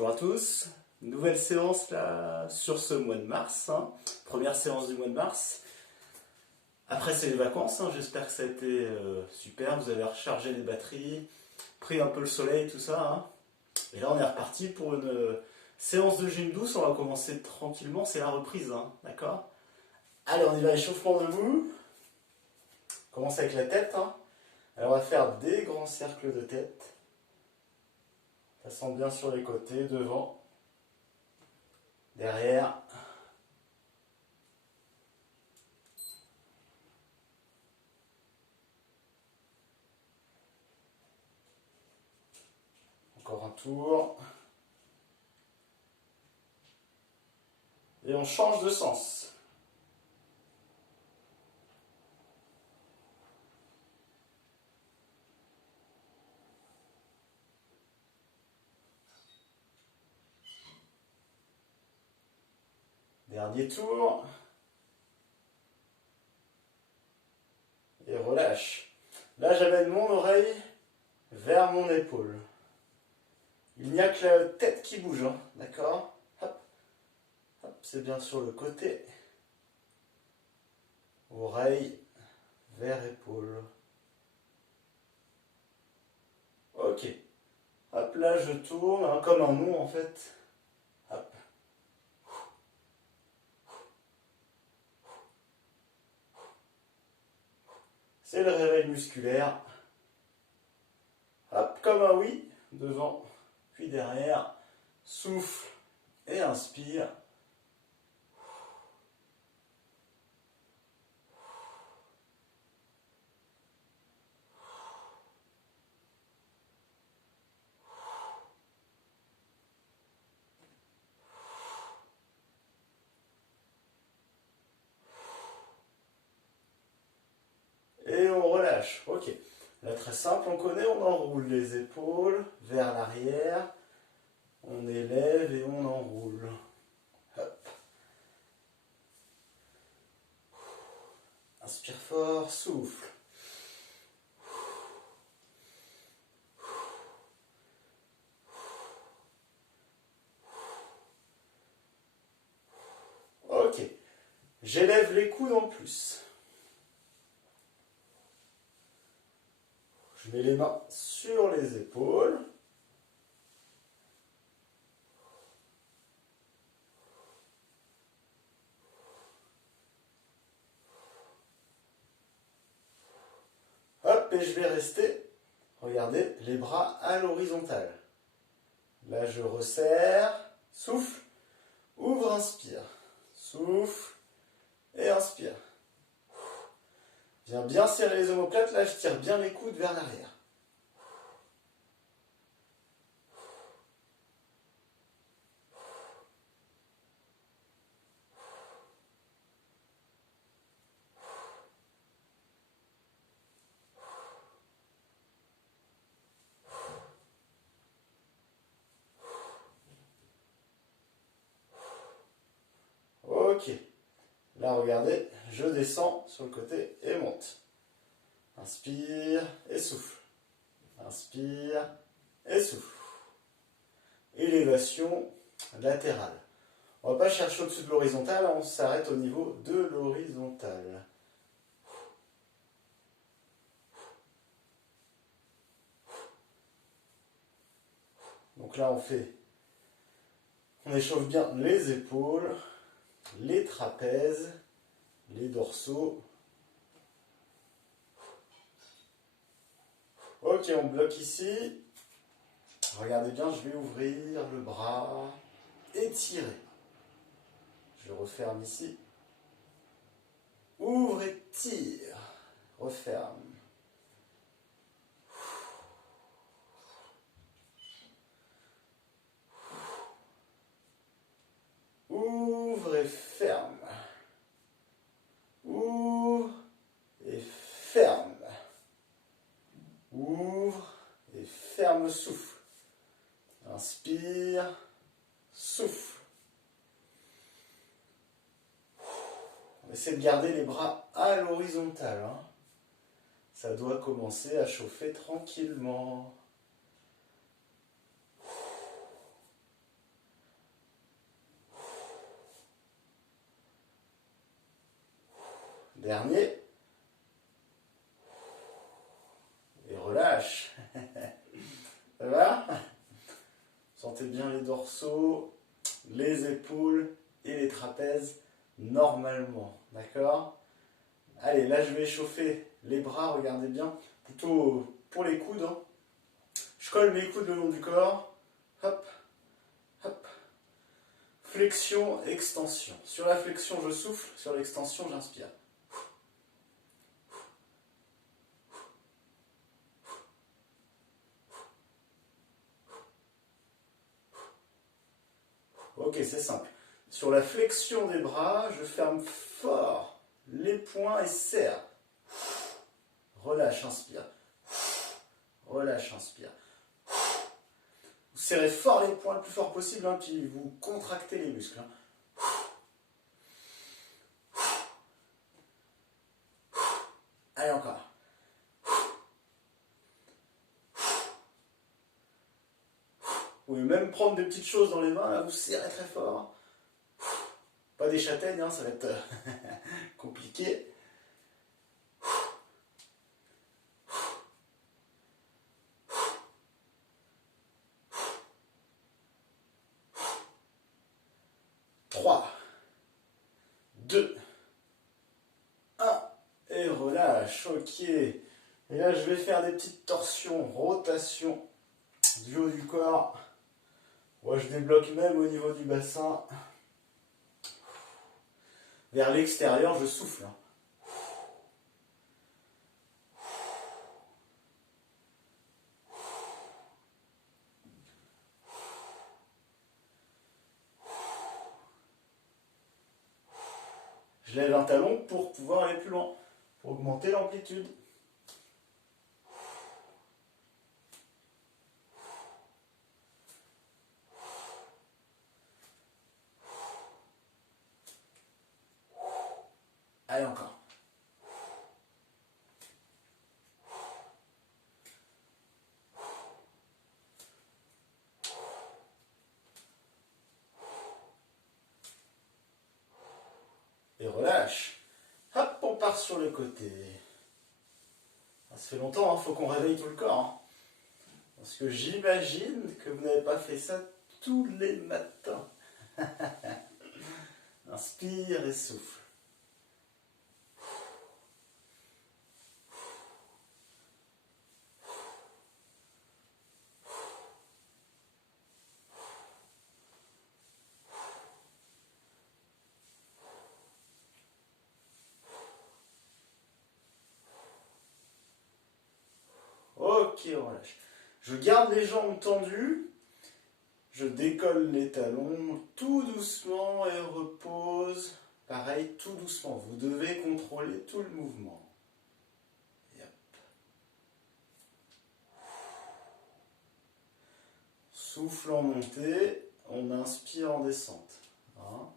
Bonjour à tous, nouvelle séance là sur ce mois de mars, hein. Première séance du mois de mars. Après c'est les vacances, hein. J'espère que ça a été super, vous avez rechargé les batteries, pris un peu le soleil, tout ça, hein. Et là on est reparti pour une séance de gym douce, on va commencer tranquillement, c'est la reprise, hein. D'accord? Allez, on y va, échauffement debout. On commence avec la tête, hein. Alors on va faire des grands cercles de tête. Passant bien sur les côtés, devant, derrière. Encore un tour. Et on change de sens. Dernier tour. Et relâche. Là, j'amène mon oreille vers mon épaule. Il n'y a que la tête qui bouge, hein, d'accord? Hop, hop, c'est bien sur le côté. Oreille vers épaule. Ok. Hop, là, je tourne, hein, comme un mont, en fait. Hop. C'est le réveil musculaire. Hop, comme un oui, devant, puis derrière. Souffle et inspire. Et on relâche. Ok. Là, très simple, on connaît, on enroule les épaules vers l'arrière. On élève et on enroule. Hop. Inspire fort, souffle. Ok. J'élève les coudes en plus. Je mets les mains sur les épaules. Hop, et je vais rester, regardez, les bras à l'horizontale. Là, je resserre, souffle, ouvre, inspire. Souffle et inspire. Viens bien serrer les omoplates, là, je tire bien les coudes vers l'arrière. Ok. Là, regardez, je descends sur le côté et monte. Inspire et souffle. Inspire et souffle. Élévation latérale. On ne va pas chercher au-dessus de l'horizontale, on s'arrête au niveau de l'horizontale. Donc là, on échauffe bien les épaules, les trapèzes, les dorsaux. Ok, on bloque ici. Regardez bien, je vais ouvrir le bras, étirer. Je referme ici. Ouvre et tire. Referme. Ouvre et ferme. Ouvre et ferme. Ouvre et ferme, souffle. Inspire, souffle. On essaie de garder les bras à l'horizontale, hein. Ça doit commencer à chauffer tranquillement. Dernier. Et relâche. Ça va? Sentez bien les dorsaux, les épaules et les trapèzes normalement. D'accord? Allez, là je vais échauffer les bras, regardez bien. Plutôt pour les coudes. Hein. Je colle mes coudes le long du corps. Hop, hop. Flexion, extension. Sur la flexion, je souffle. Sur l'extension, j'inspire. Ok, c'est simple. Sur la flexion des bras, je ferme fort les poings et serre. Relâche, inspire. Relâche, inspire. Vous serrez fort les poings le plus fort possible, hein, puis vous contractez les muscles. Hein. Allez, encore. Vous pouvez même prendre des petites choses dans les mains, là, vous serrez très fort. Pas des châtaignes, hein, ça va être compliqué. Trois, 2, 1, et relâche, ok. Et là, je vais faire des petites torsions, rotation du haut du corps. Moi, je débloque même au niveau du bassin. Vers l'extérieur, je souffle. Je lève un talon pour pouvoir aller plus loin, pour augmenter l'amplitude. Allez, encore. Et relâche. Hop, on part sur le côté. Ça fait longtemps, il faut qu'on réveille tout le corps. Hein. Parce que j'imagine que vous n'avez pas fait ça tous les matins. Inspire et souffle. Ok, relâche. Je garde les jambes tendues. Je décolle les talons tout doucement et repose. Pareil, tout doucement. Vous devez contrôler tout le mouvement. Et hop. Souffle en montée, on inspire en descente. Hein.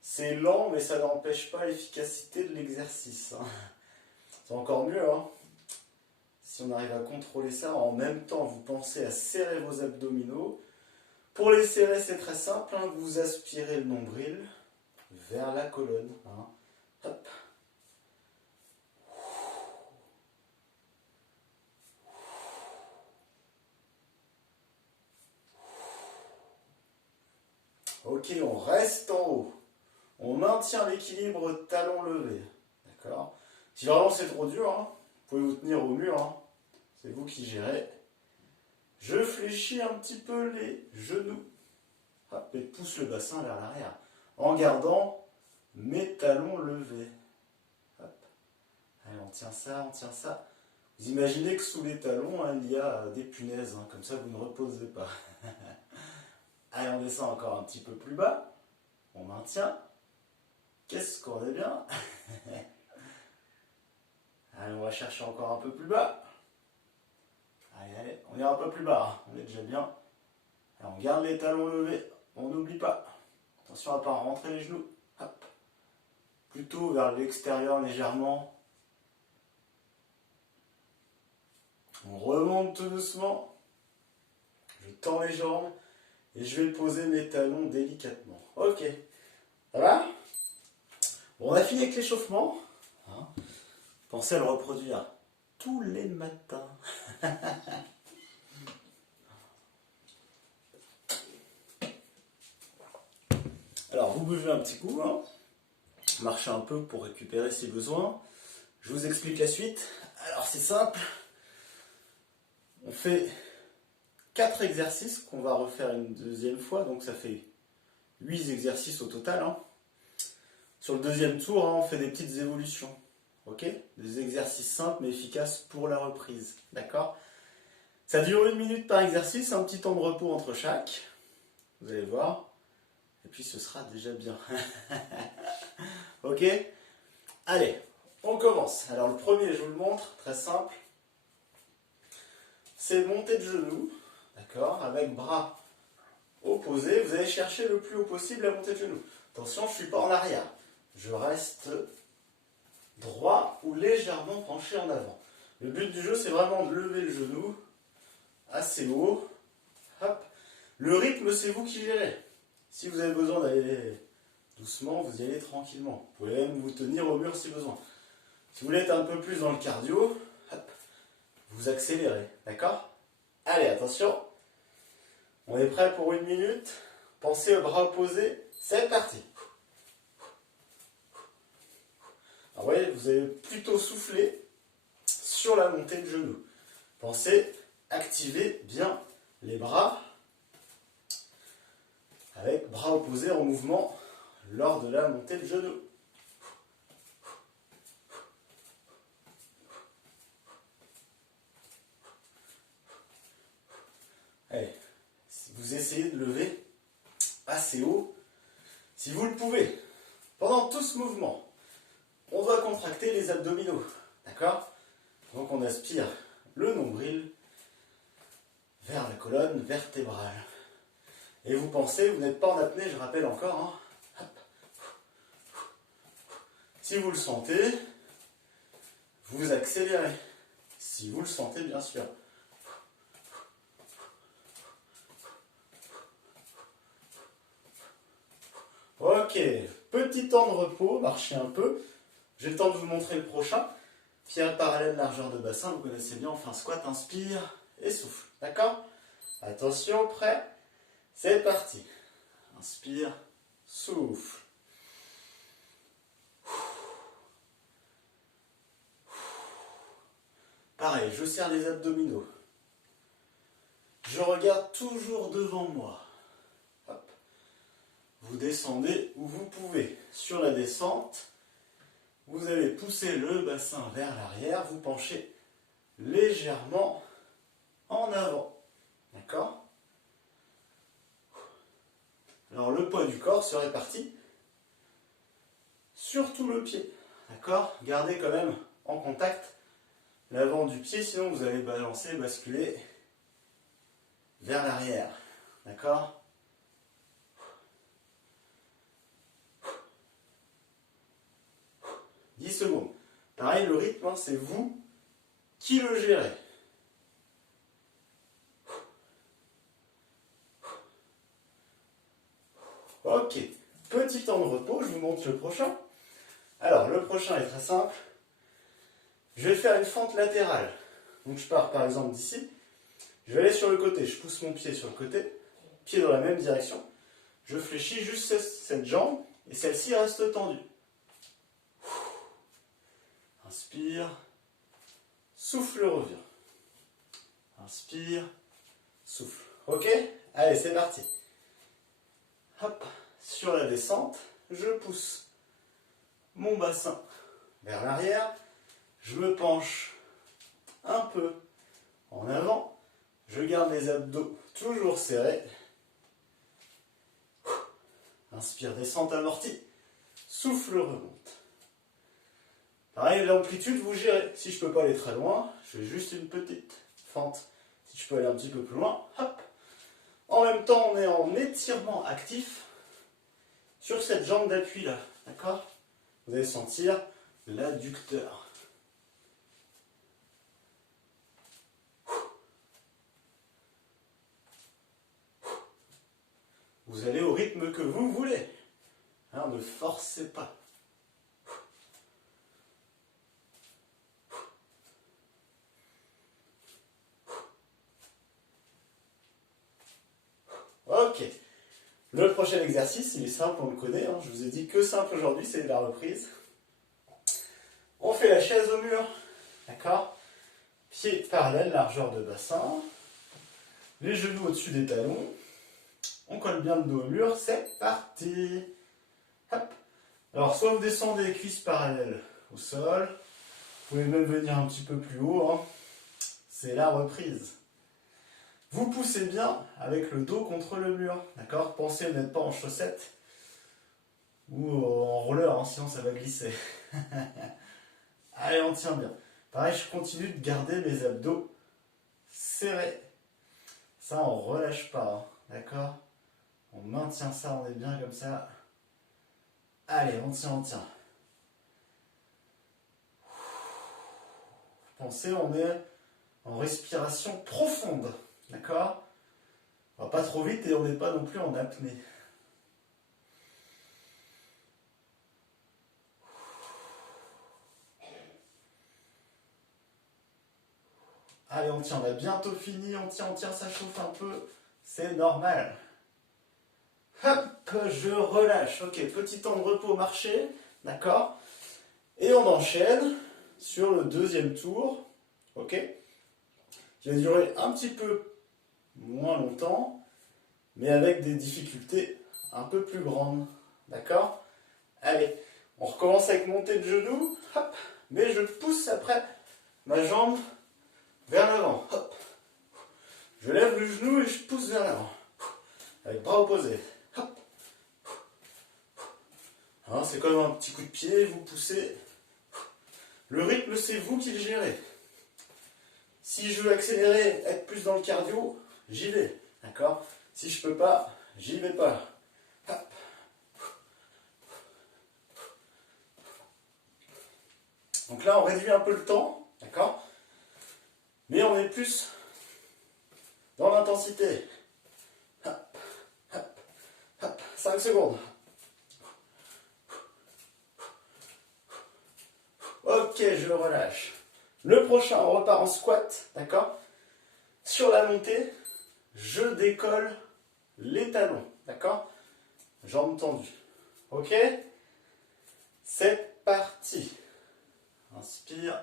C'est lent, mais ça n'empêche pas l'efficacité de l'exercice. Hein. C'est encore mieux. Hein. Si on arrive à contrôler ça, en même temps, vous pensez à serrer vos abdominaux. Pour les serrer, c'est très simple. Hein. Vous aspirez le nombril vers la colonne. Hein. Hop. Ok, on reste en haut. On maintient l'équilibre talon levé. D'accord. Si vraiment c'est trop dur, hein, vous pouvez vous tenir au mur. Hein. C'est vous qui gérez. Je fléchis un petit peu les genoux. Hop, et pousse le bassin vers l'arrière. En gardant mes talons levés. Hop. Allez, on tient ça, on tient ça. Vous imaginez que sous les talons, hein, il y a des punaises. Hein, comme ça, vous ne reposez pas. Allez, on descend encore un petit peu plus bas. On maintient. Qu'est-ce qu'on est bien. Allez, on va chercher encore un peu plus bas. Allez, allez, on ira un peu plus bas. On est déjà bien. Alors, on garde les talons levés. On n'oublie pas. Attention à ne pas rentrer les genoux. Hop. Plutôt vers l'extérieur légèrement. On remonte tout doucement. Je tends les jambes. Et je vais poser mes talons délicatement. Ok. Ça va? Bon, on a fini avec l'échauffement. Pensez à le reproduire tous les matins. Alors, vous buvez un petit coup, hein. Marchez un peu pour récupérer si besoin. Je vous explique la suite. Alors, c'est simple. On fait 4 exercices qu'on va refaire une deuxième fois. Donc, ça fait 8 exercices au total, hein. Sur le deuxième tour, hein, on fait des petites évolutions. Ok? Des exercices simples mais efficaces pour la reprise. D'accord? Ça dure 1 minute par exercice, un petit temps de repos entre chaque. Vous allez voir. Et puis ce sera déjà bien. Ok? Allez, on commence. Alors le premier, je vous le montre, très simple. C'est montée de genoux. D'accord? Avec bras opposés. Vous allez chercher le plus haut possible la montée de genoux. Attention, je ne suis pas en arrière. Je reste droit ou légèrement penché en avant. Le but du jeu, c'est vraiment de lever le genou assez haut. Hop. Le rythme, c'est vous qui gérez. Si vous avez besoin d'aller doucement, vous y allez tranquillement. Vous pouvez même vous tenir au mur si besoin. Si vous voulez être un peu plus dans le cardio, hop, vous accélérez. D'accord? Allez, attention. On est prêt pour 1 minute. Pensez aux bras opposés. C'est parti. Alors, vous voyez, vous allez plutôt souffler sur la montée de genoux. Pensez activer bien les bras avec bras opposés en mouvement lors de la montée de genoux. Allez, vous essayez de lever assez haut, si vous le pouvez. Pendant tout ce mouvement, on doit contracter les abdominaux. D'accord? Donc on aspire le nombril vers la colonne vertébrale. Et vous pensez, vous n'êtes pas en apnée, je rappelle encore. Hein. Si vous le sentez, vous accélérez. Si vous le sentez, bien sûr. Ok, petit temps de repos, marchez un peu. J'ai le temps de vous montrer le prochain. Pied parallèle, largeur de bassin, vous connaissez bien. Enfin, squat, inspire et souffle. D'accord? Attention, prêt? C'est parti. Inspire, souffle. Pareil, je serre les abdominaux. Je regarde toujours devant moi. Hop. Vous descendez où vous pouvez. Sur la descente, vous allez pousser le bassin vers l'arrière, vous penchez légèrement en avant. D'accord? Alors le poids du corps se répartit sur tout le pied. D'accord? Gardez quand même en contact l'avant du pied, sinon vous allez balancer, basculer vers l'arrière. D'accord? « 10 secondes. Pareil, le rythme, hein, c'est vous qui le gérez. Ok, petit temps de repos, je vous montre le prochain. Alors, le prochain est très simple. Je vais faire une fente latérale. Donc, je pars par exemple d'ici. Je vais aller sur le côté. Je pousse mon pied sur le côté. Pied dans la même direction. Je fléchis juste cette jambe et celle-ci reste tendue. Inspire. Souffle, revient. Inspire. Souffle. Ok? Allez, c'est parti. Hop. Sur la descente, je pousse mon bassin vers l'arrière. Je me penche un peu en avant. Je garde les abdos toujours serrés. Inspire, descente amortie. Souffle, remonte. Pareil, l'amplitude, vous gérez. Si je ne peux pas aller très loin, je fais juste une petite fente. Si je peux aller un petit peu plus loin, hop. En même temps, on est en étirement actif sur cette jambe d'appui là. D'accord? Vous allez sentir l'adducteur. Vous allez au rythme que vous voulez. Hein, ne forcez pas. Ok. Le prochain exercice, il est simple, on le connaît. Hein. Je vous ai dit que simple aujourd'hui, c'est de la reprise. On fait la chaise au mur. D'accord? Pieds parallèles, largeur de bassin. Les genoux au-dessus des talons. On colle bien le dos au mur. C'est parti. Hop. Alors, soit vous descendez les cuisses parallèles au sol. Vous pouvez même venir un petit peu plus haut. Hein. C'est la reprise. Vous poussez bien avec le dos contre le mur. D'accord? Pensez à n'être pas en chaussettes ou en roller, hein, sinon ça va glisser. Allez, on tient bien. Pareil, je continue de garder mes abdos serrés. Ça, on ne relâche pas. Hein. D'accord? On maintient ça, on est bien comme ça. Allez, on tient, on tient. Pensez, on est en respiration profonde. D'accord? On va pas trop vite et on n'est pas non plus en apnée. Allez, on tient, on a bientôt fini, on tient, ça chauffe un peu. C'est normal. Hop, je relâche. Ok, petit temps de repos marché. D'accord? Et on enchaîne sur le deuxième tour. Ok? Qui va durer un petit peu moins longtemps, mais avec des difficultés un peu plus grandes. D'accord? Allez, on recommence avec montée de genoux. Hop, mais je pousse après ma jambe vers l'avant. Hop. Je lève le genou et je pousse vers l'avant. Avec bras opposés. Hop. Hein, c'est comme un petit coup de pied, vous poussez. Le rythme, c'est vous qui le gérez. Si je veux accélérer, être plus dans le cardio, j'y vais. D'accord? Si je peux pas, j'y vais pas. Hop. Donc là, on réduit un peu le temps. D'accord? Mais on est plus dans l'intensité. Hop, hop, hop. 5 secondes. Ok, je relâche. Le prochain, on repart en squat, d'accord? Sur la montée, je décolle les talons, d'accord? Jambes tendues. Ok? C'est parti. Inspire.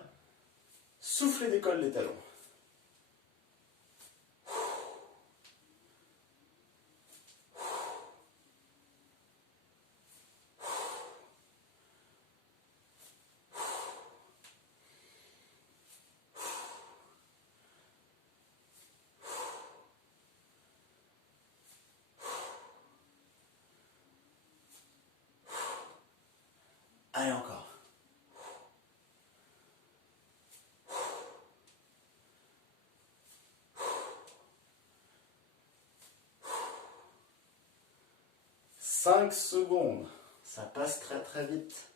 Souffle et décolle les talons. Allez, encore. Cinq secondes. Ça passe très très vite.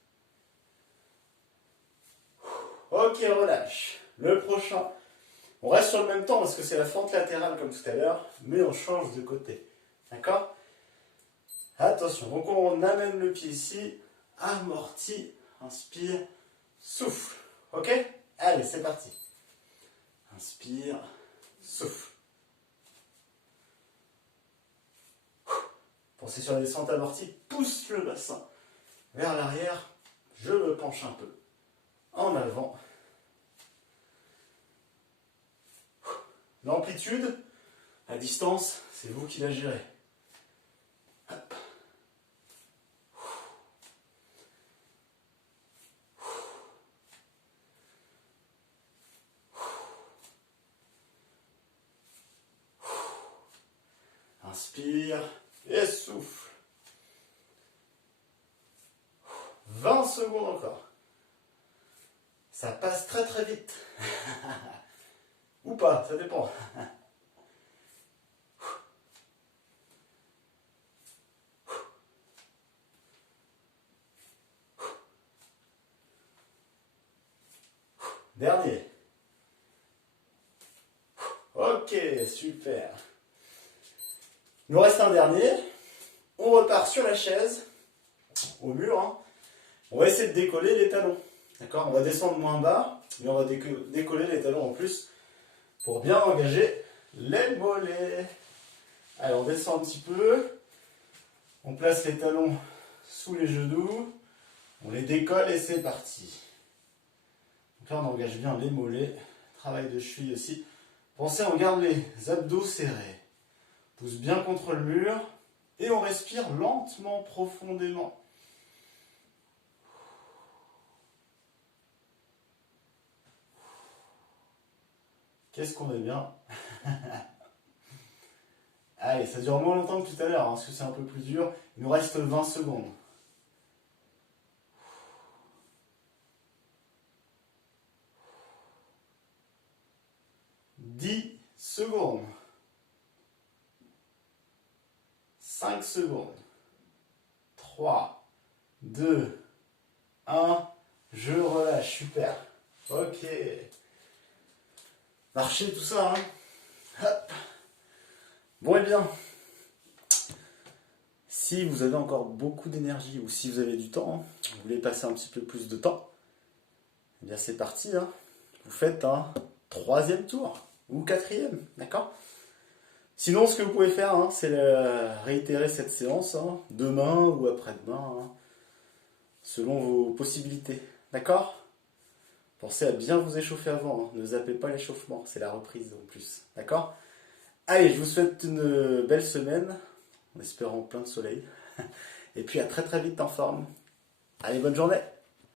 Ok, relâche. Le prochain. On reste sur le même temps parce que c'est la fente latérale comme tout à l'heure, mais on change de côté. D'accord? Attention, donc on amène le pied ici, amorti, inspire, souffle. Ok? Allez, c'est parti. Inspire, souffle. Pensez sur la descente amortie, pousse le bassin vers l'arrière, je me penche un peu en avant. L'amplitude, la distance, c'est vous qui la gérez. Hop. Inspire et souffle. 20 secondes encore. Ça passe très très vite. Ou pas, ça dépend. Dernier. Ok, super. Il nous reste un dernier. On repart sur la chaise, au mur. Hein. On va essayer de décoller les talons. D'accord? On va descendre moins bas, mais on va décoller les talons en plus pour bien engager les mollets. Allez, on descend un petit peu. On place les talons sous les genoux. On les décolle et c'est parti. Donc là, on engage bien les mollets. Travail de cheville aussi. Pensez, on garde les abdos serrés. Pousse bien contre le mur. Et on respire lentement, profondément. Qu'est-ce qu'on est bien. Allez, ça dure moins longtemps que tout à l'heure, parce que c'est un peu plus dur. Il nous reste 20 secondes. 10 secondes. 5 secondes. 3, 2, 1. Je relâche, super. Ok. Marcher, tout ça, hein. Hop. Bon, et bien, si vous avez encore beaucoup d'énergie ou si vous avez du temps, hein, vous voulez passer un petit peu plus de temps, eh bien c'est parti, hein. Vous faites un 3e tour ou 4e, d'accord? Sinon, ce que vous pouvez faire, hein, c'est réitérer cette séance, hein, demain ou après-demain, hein, selon vos possibilités, d'accord? Pensez à bien vous échauffer avant, hein. Ne zappez pas l'échauffement, c'est la reprise en plus, d'accord? Allez, je vous souhaite une belle semaine, en espérant plein de soleil. Et puis à très très vite en forme. Allez, bonne journée!